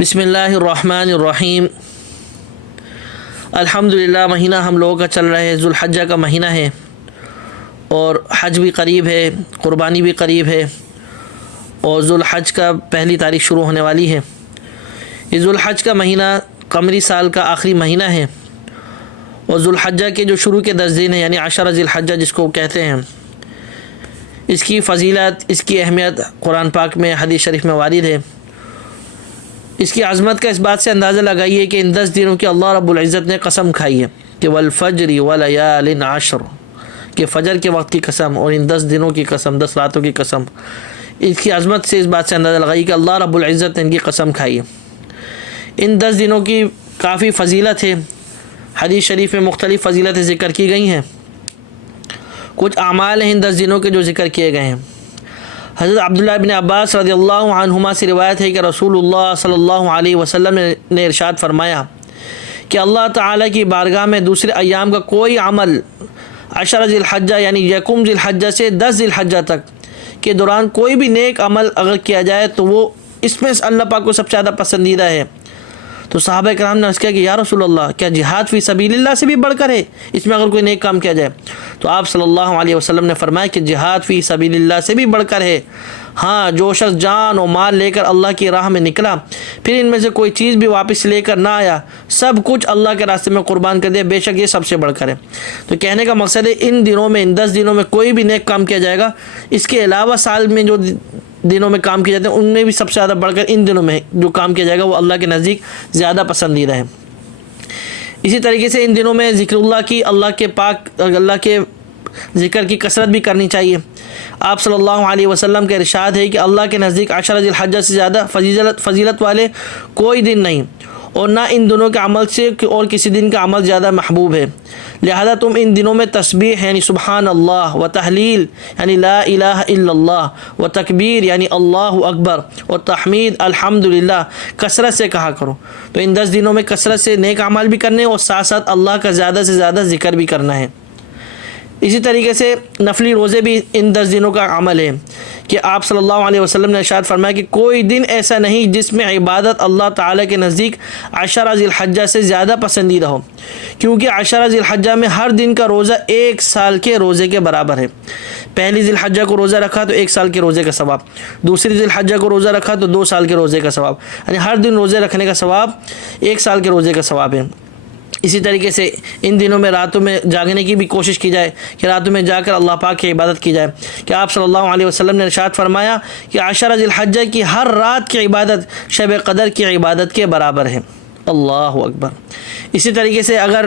بسم اللہ الرحمن الرحیم۔ الحمدللہ، مہینہ ہم لوگوں کا چل رہا ہے، ذوالحجہ کا مہینہ ہے اور حج بھی قریب ہے، قربانی بھی قریب ہے اور ذوالحج کا پہلی تاریخ شروع ہونے والی ہے۔ یہ ذوالحج کا مہینہ قمری سال کا آخری مہینہ ہے اور ذوالحجہ کے جو شروع کے 10 دن ہیں یعنی عشرہ ذی الحجہ جس کو کہتے ہیں، اس کی فضیلت، اس کی اہمیت قرآن پاک میں، حدیث شریف میں وارد ہے۔ اس کی عظمت کا اس بات سے اندازہ لگائیے کہ ان 10 دنوں کی اللہ رب العزت نے قسم کھائی ہے کہ والفجر ولیال عشر، کہ فجر کے وقت کی قسم اور ان 10 دنوں کی قسم، 10 راتوں کی قسم۔ اس کی عظمت سے اس بات سے اندازہ لگائیے کہ اللہ رب العزت نے ان کی قسم کھائی ہے۔ ان 10 دنوں کی کافی فضیلت ہے، حدیث شریف میں مختلف فضیلتیں ذکر کی گئی ہیں۔ کچھ اعمال ہیں ان 10 دنوں کے جو ذکر کیے گئے ہیں۔ حضرت عبداللہ ابن عباس رضی اللہ عنہما سے روایت ہے کہ رسول اللہ صلی اللہ علیہ وسلم نے ارشاد فرمایا کہ اللہ تعالیٰ کی بارگاہ میں دوسرے ایام کا کوئی عمل عشرہ ذی الحجہ یعنی یکم ذی الحجہ سے 10 ذی الحجہ تک کے دوران کوئی بھی نیک عمل اگر کیا جائے تو وہ اس میں اللہ پاک کو سب سے زیادہ پسندیدہ ہے۔ تو صحابہ کرام نے عرض کیا کہ یا رسول اللہ، کیا جہاد فی سبیل اللہ سے بھی بڑھ کر ہے اس میں اگر کوئی نیک کام کیا جائے؟ تو آپ صلی اللہ علیہ وسلم نے فرمایا کہ جہاد فی سبیل اللہ سے بھی بڑھ کر ہے۔ ہاں، جو شخص جان و مال لے کر اللہ کی راہ میں نکلا، پھر ان میں سے کوئی چیز بھی واپس لے کر نہ آیا، سب کچھ اللہ کے راستے میں قربان کر دیا، بے شک یہ سب سے بڑھ کر ہے۔ تو کہنے کا مقصد ہے ان دنوں میں، ان 10 دنوں میں کوئی بھی نیک کام کیا جائے گا، اس کے علاوہ سال میں جو دنوں میں کام کیے جاتے ہیں ان میں بھی سب سے زیادہ بڑھ کر ان دنوں میں جو کام کیا جائے گا وہ اللہ کے نزدیک زیادہ پسندیدہ ہے۔ اسی طریقے سے ان دنوں میں ذکر اللہ کی، اللہ کے ذکر کی کثرت بھی کرنی چاہیے۔ آپ صلی اللہ علیہ وسلم کا ارشاد ہے کہ اللہ کے نزدیک عشرہ ذی الحجہ سے زیادہ فضیلت والے کوئی دن نہیں، اور نہ ان دنوں کے عمل سے اور کسی دن کا عمل زیادہ محبوب ہے۔ لہذا تم ان دنوں میں تسبیح یعنی سبحان اللہ، و تحلیل یعنی لا الہ الا اللہ، و تکبیر یعنی اللہ اکبر، اور تحمید الحمدللہ کثرت سے کہا کرو۔ تو ان 10 دنوں میں کثرت سے نیک اعمال بھی کرنے اور ساتھ ساتھ اللہ کا زیادہ سے زیادہ ذکر بھی کرنا ہے۔ اسی طریقے سے نفلی روزے بھی ان 10 دنوں کا عمل ہے کہ آپ صلی اللہ علیہ وسلم نے ارشاد فرمایا کہ کوئی دن ایسا نہیں جس میں عبادت اللہ تعالیٰ کے نزدیک عشرہ ذی الحجہ سے زیادہ پسندیدہ ہو، کیونکہ عشرہ ذی الحجہ میں ہر دن کا روزہ 1 سال کے روزے کے برابر ہے۔ پہلی ذی الحجہ کو روزہ رکھا تو 1 سال کے روزے کا ثواب، دوسری ذی الحجہ کو روزہ رکھا تو 2 سال کے روزے کا ثواب، یعنی ہر دن روزے رکھنے کا ثواب 1 سال کے روزے کا ثواب ہے۔ اسی طریقے سے ان دنوں میں راتوں میں جاگنے کی بھی کوشش کی جائے کہ راتوں میں جا کر اللہ پاک کی عبادت کی جائے، کہ آپ صلی اللہ علیہ وسلم نے ارشاد فرمایا کہ عشرہ ذی الحجہ کی ہر رات کی عبادت شب قدر کی عبادت کے برابر ہے۔ اللہ اکبر۔ اسی طریقے سے اگر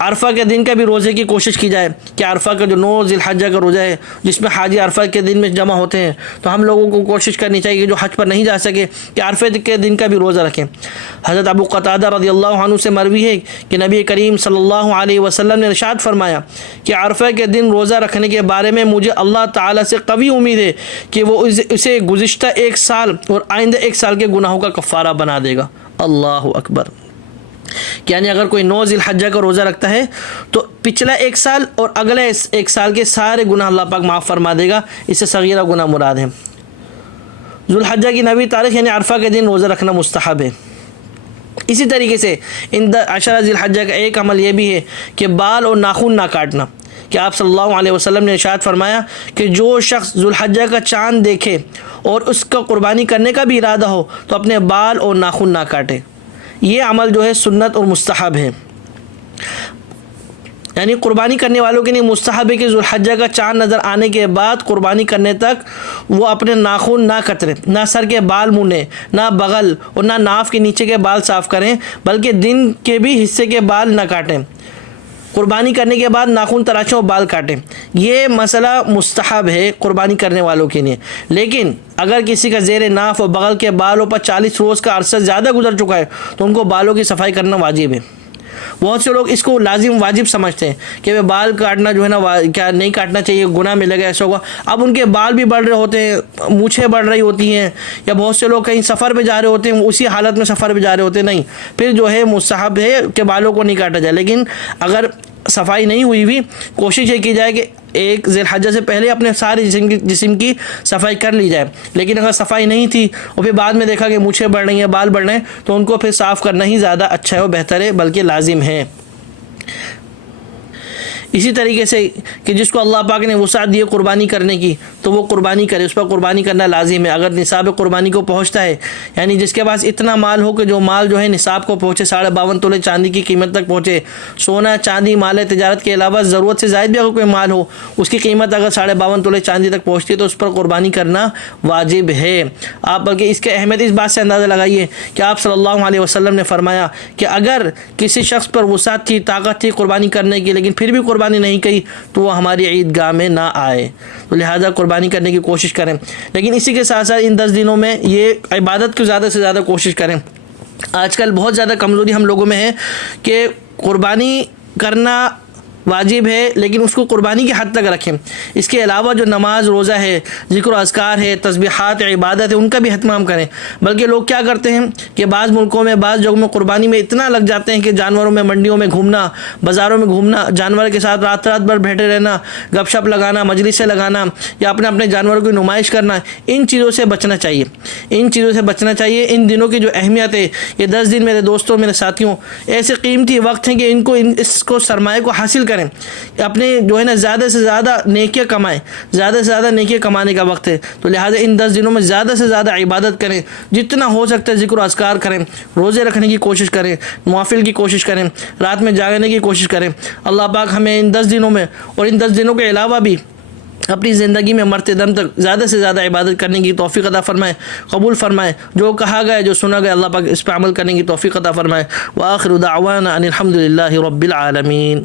عرفہ کے دن کا بھی روزے کی کوشش کی جائے کہ عرفہ کا جو 9 ذی الحجہ کا روزہ ہے جس میں حاجی عرفہ کے دن میں جمع ہوتے ہیں، تو ہم لوگوں کو کوشش کرنی چاہیے کہ جو حج پر نہیں جا سکے کہ عرفہ کے دن کا بھی روزہ رکھیں۔ حضرت ابو قتادہ رضی اللہ عنہ سے مروی ہے کہ نبی کریم صلی اللہ علیہ وسلم نے ارشاد فرمایا کہ عرفہ کے دن روزہ رکھنے کے بارے میں مجھے اللہ تعالیٰ سے قوی امید ہے کہ وہ اسے گزشتہ 1 سال اور آئندہ 1 سال کے گناہوں کا کفارہ بنا دے گا۔ اللہ اکبر۔ یعنی اگر کوئی 9 ذی الحجہ کا روزہ رکھتا ہے تو پچھلا 1 سال اور اگلے 1 سال کے سارے گناہ اللہ پاک معاف فرما دے گا، اس سے صغیرہ گناہ مراد ہے۔ ذوالحجہ کی 9ویں تاریخ یعنی عرفہ کے دن روزہ رکھنا مستحب ہے۔ اسی طریقے سے ان عشرہ ذی الحجہ کا ایک عمل یہ بھی ہے کہ بال اور ناخن نہ کاٹنا، کہ آپ صلی اللہ علیہ وسلم نے ارشاد فرمایا کہ جو شخص ذوالحجہ کا چاند دیکھے اور اس کا قربانی کرنے کا بھی ارادہ ہو تو اپنے بال اور ناخن نہ کاٹے۔ یہ عمل جو ہے سنت اور مستحب ہے، یعنی قربانی کرنے والوں کے لیے مستحب ہے کہ ذوالحجہ کا چاند نظر آنے کے بعد قربانی کرنے تک وہ اپنے ناخن نہ کتریں، نہ سر کے بال مونیں، نہ بغل اور نہ ناف کے نیچے کے بال صاف کریں، بلکہ دن کے بھی حصے کے بال نہ کاٹیں۔ قربانی کرنے کے بعد ناخن تراشیں اور بال کاٹیں۔ یہ مسئلہ مستحب ہے قربانی کرنے والوں کے لیے، لیکن اگر کسی کا زیر ناف اور بغل کے بالوں پر 40 روز کا عرصہ زیادہ گزر چکا ہے تو ان کو بالوں کی صفائی کرنا واجب ہے۔ بہت سے لوگ اس کو لازم واجب سمجھتے ہیں کہ بال کاٹنا جو ہے نا کیا نہیں کاٹنا چاہیے، گناہ ملے گا، ایسا ہوگا۔ اب ان کے بال بھی بڑھ رہے ہوتے ہیں، مونچھیں بڑھ رہی ہوتی ہیں، یا بہت سے لوگ کہیں سفر پہ جا رہے ہوتے ہیں، اسی حالت میں سفر پہ جا رہے ہوتے ہیں، نہیں، پھر جو ہے مستحب ہے کہ بالوں کو نہیں کاٹا جائے۔ لیکن اگر صفائی نہیں ہوئی ہوئی، کوشش یہ کی جائے کہ ایک ذی الحجہ سے پہلے اپنے سارے جسم کی صفائی کر لی جائے. لیکن اگر صفائی نہیں تھی اور پھر بعد میں دیکھا کہ مونچھیں بڑھ رہی ہیں، بال بڑھ رہے ہیں، تو ان کو پھر صاف کرنا ہی زیادہ اچھا ہے اور بہتر ہے، بلکہ لازم ہے. اسی طریقے سے کہ جس کو اللہ پاک نے وسعت دی ہے قربانی کرنے کی تو وہ قربانی کرے، اس پر قربانی کرنا لازم ہے. اگر نصاب قربانی کو پہنچتا ہے، یعنی جس کے پاس اتنا مال ہو کہ جو مال جو ہے نصاب کو پہنچے، 52.5 تولے چاندی کی قیمت تک پہنچے، سونا چاندی مال تجارت کے علاوہ ضرورت سے زائد بھی اگر کوئی مال ہو، اس کی قیمت اگر 52.5 تولے چاندی تک پہنچتی ہے تو اس پر قربانی کرنا واجب ہے. آپ بلکہ اس کے اہمیت اس بات سے اندازہ لگائیے کہ آپ صلی اللہ علیہ وسلم نے فرمایا کہ اگر کسی شخص پر وسعت تھی، طاقت تھی قربانی کرنے کی، لیکن پھر بھی قربانی نہیں کی تو وہ ہماری عیدگاہ میں نہ آئے. تو لہذا قربانی کرنے کی کوشش کریں. لیکن اسی کے ساتھ ساتھ ان 10 دنوں میں یہ عبادت کو زیادہ سے زیادہ کوشش کریں. آج کل بہت زیادہ کمزوری ہم لوگوں میں ہے کہ قربانی کرنا واجب ہے لیکن اس کو قربانی کی حد تک رکھیں. اس کے علاوہ جو نماز روزہ ہے، ذکر و اذکار ہے، تسبیحات عبادت ہے، ان کا بھی اہتمام کریں. بلکہ لوگ کیا کرتے ہیں کہ بعض ملکوں میں بعض جگہوں میں قربانی میں اتنا لگ جاتے ہیں کہ جانوروں میں منڈیوں میں گھومنا، بازاروں میں گھومنا، جانور کے ساتھ رات بھر بیٹھے رہنا، گپ شپ لگانا، مجلسیں لگانا یا اپنے جانوروں کی نمائش کرنا، ان چیزوں سے بچنا چاہیے. ان چیزوں سے بچنا چاہیے. ان دنوں کی جو اہمیت ہے، یہ 10 دن میرے دوستوں میرے ساتھیوں ایسے قیمتی وقت ہیں کہ اس کو سرمایہ کو حاصل کریں. اپنے جو ہے نا زیادہ سے زیادہ نیکیاں کمائیں. زیادہ سے زیادہ نیکیاں کمانے کا وقت ہے. تو لہٰذا ان 10 دنوں میں زیادہ سے زیادہ عبادت کریں. جتنا ہو سکتا ہے ذکر و اذکار کریں، روزے رکھنے کی کوشش کریں، نوافل کی کوشش کریں، رات میں جاگنے کی کوشش کریں. اللہ پاک ہمیں ان 10 دنوں میں اور ان 10 دنوں کے علاوہ بھی اپنی زندگی میں مرتے دم تک زیادہ سے زیادہ عبادت کرنے کی توفیق عطا فرمائے، قبول فرمائے. جو کہا گیا جو سنا گیا اللہ پاک اس پہ عمل کرنے کی توفیق عطا فرمائے. وآخر دعوانا ان الحمد للہ رب العالمین.